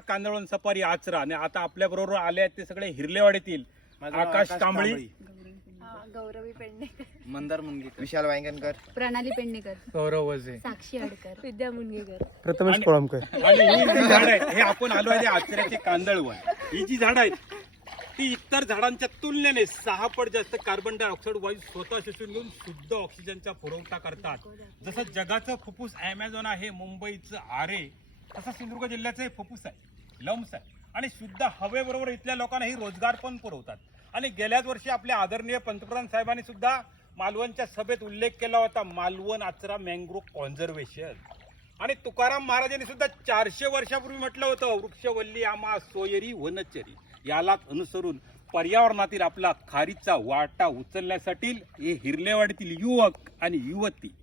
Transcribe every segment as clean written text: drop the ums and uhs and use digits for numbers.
कांदळवन सफारी आचरा आणि आता आपल्या बरोबर आले आहेत ते सगळे हिरलेवाडीतील आकाश कांबळी, गौरवी पेडणेकर, मंदार मुनगेकर, विशाल वांगणकर, प्रणाली पेडणेकर, गौरव वजे, साक्षी अडकर, विद्या मुनगेकर, प्रथमेश कोळंबकर. आणि ही जी झाड आहे हे आपण आलो आहे आचऱ्याचे कांदळवन. ही जी झाड आहेत ती इतर झाडांच्या तुलनेने 6 पट जास्त कार्बन डायऑक्साईड वायू स्वतः शोषून घेऊन शुद्ध ऑक्सिजनचा पुरवठा करतात. जसं जगाचं फुफ्फुस ॲमेझॉन आहे, मुंबईचं आरे, तसं सिंधुदुर्ग जिल्ह्याचं हे फुफ्फुस आहे, लम्स आहे. आणि शुद्ध हवेबरोबर इथल्या लोकांना ही रोजगार पण पुरवतात. आणि गेल्याच वर्षी आपल्या आदरणीय पंतप्रधान साहेबांनी सुद्धा मालवणच्या सभेत उल्लेख केला होता, मालवण आचरा मँग्रोव्ह कॉन्झर्वेशन. आणि तुकाराम महाराजांनी सुद्धा 400 वर्षापूर्वी म्हटलं होतं, वृक्षवल्ली आम्हा सोयरी वनचरी. यालाच अनुसरून पर्यावरणातील आपला खारीचा वाटा उचलण्यासाठी हे हिरलेवाडीतील युवक आणि युवती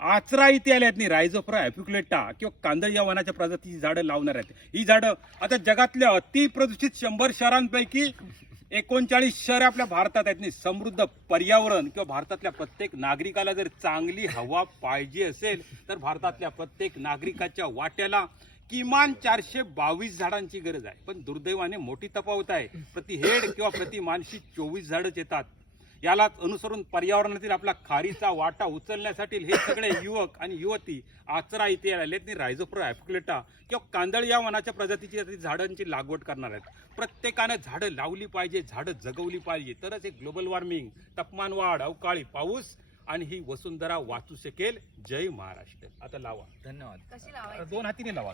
आचरा इथे आले आहेत. रायझोफ्रा ॲपिक्युलेटा किंवा कांदळ या वनाच्या प्रजातीची झाडं लावणार आहेत. ही झाडं आता जगातल्या अतिप्रदूषित 100 शहरांपैकी 39 शहर आपल्या भारतात आहेत. समृद्ध पर्यावरण किंवा भारतातल्या प्रत्येक नागरिकाला जर चांगली हवा पाहिजे असेल तर भारतातल्या प्रत्येक नागरिकाच्या वाट्याला किमान 422 झाडांची गरज आहे. पण दुर्दैवाने मोठी तफावत आहे, प्रति हेड किंवा प्रति मानशी 24 झाडच येतात. यालाच अनुसरून पर्यावरणातील आपला खारीचा वाटा उचलण्यासाठी हे सगळे युवक आणि युवती आचरा इथे आलेत. रायझोफ्रा ॲपिक्युलेटा किंवा कांदळ या वनाच्या प्रजातीची झाडांची लागवड करणार आहेत. प्रत्येकानं झाडं लावली पाहिजे, झाडं जगवली पाहिजे, तरच हे ग्लोबल वॉर्मिंग, तापमान वाढ, अवकाळी पाऊस आणि ही वसुंधरा वाचू शकेल. जय महाराष्ट्र. आता लावा. धन्यवाद. कशी लावायची? 2 हातीने लावा.